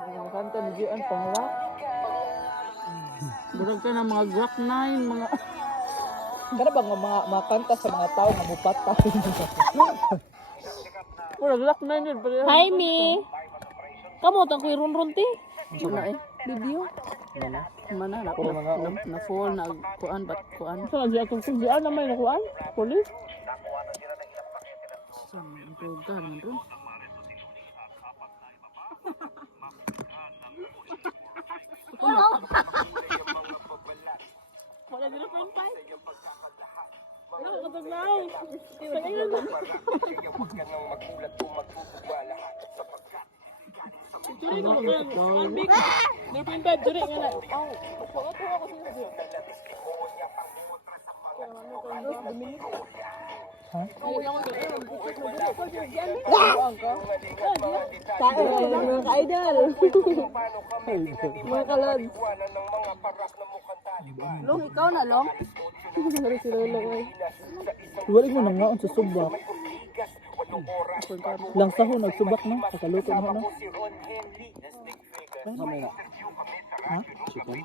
Mga kanta ni Gian, pang-rock. Burag ka ng mga Glock 9, mga... Gana ba mga kanta sa mga tao na mupata? Pura Glock 9 yun. Hi, Mi. Kamu, tang kuy run-run ti. Wala eh. Video. Mana na fall na kuan bat kuan. Saan siya kung siya na may nakuan? Police? Saan ang program man ron? Wala dito friend pa. Ano ka to now? Juri ko kan. May pinta juri nga na. Aw, ako ako sila. Ha? Mga ka-idol. Mga kalod. Long, ikaw na, Long? Sorry si Lolo, eh. Iwalik mo na nga sa subak. Lang saho nagsubak no? Kakaluto na no? Mamay na. Ha? Chicken?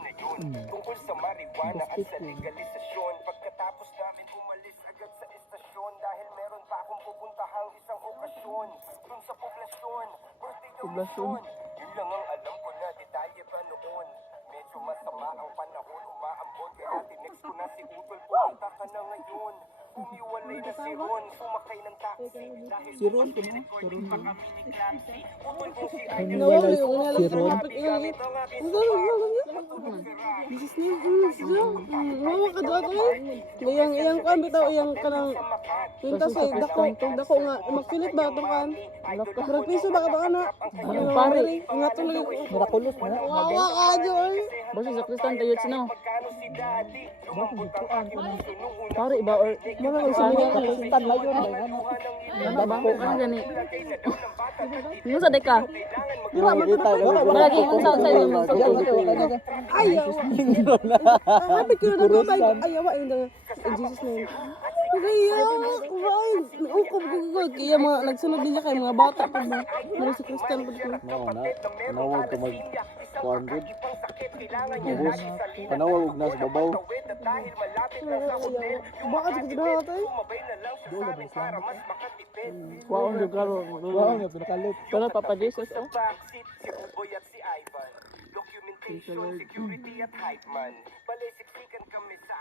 Tungkol sa marijuana at Basket sa ko. legalisasyon. Pagkatapos namin umalis agad sa estasyon dahil meron pa akong pupuntahang isang okasyon dun sa poblasyon. Birthday daw Poblasyon? yun. Yun lang ang alam ko na detalye pa noon. Medyo masama ang panahon, umaambon kaya tinext ko na si Utol, pumunta ka na ngayon. Umiwalay na si Ron, sumakay ng taxi dahil Si Ron ko no? Si Ron yun. Utol kong si Ay, nawala si Ron. gamit ang aking This is mama ka daw to. Iyang kan bitaw iyang kanang pinta sa dako nga magpilit ba to kan. Pero piso ba ka to ana? Ang pare. Nga tuloy ko. Miraculous na. Wawa ka joy. Basta sa Kristan tayo sino? Bakit dituan ko na? Pare ba or Mga kung sino nga Kristan lang yun. ano ba ko kan gani. Ano sa deka? Lagi ang sound sa iyo. Ayaw. Happy ko na ko bay. Ayaw wa in Jesus name. Ayaw. Kumain. Ukom ko kaya mga nagsunod din kay mga bata pa ba. Mga sa Kristan pa ko. Mao na. Panawag ka mag kuan good. Ubus. Panawag og nas babaw. Bakit ko daw tayo? Wow, ang lugar. Wow, ang pinakalit. Pero Papa Jesus oh. Si Uboy at si Ivan. Documentation, security at hype man. Balay siksikan kami sa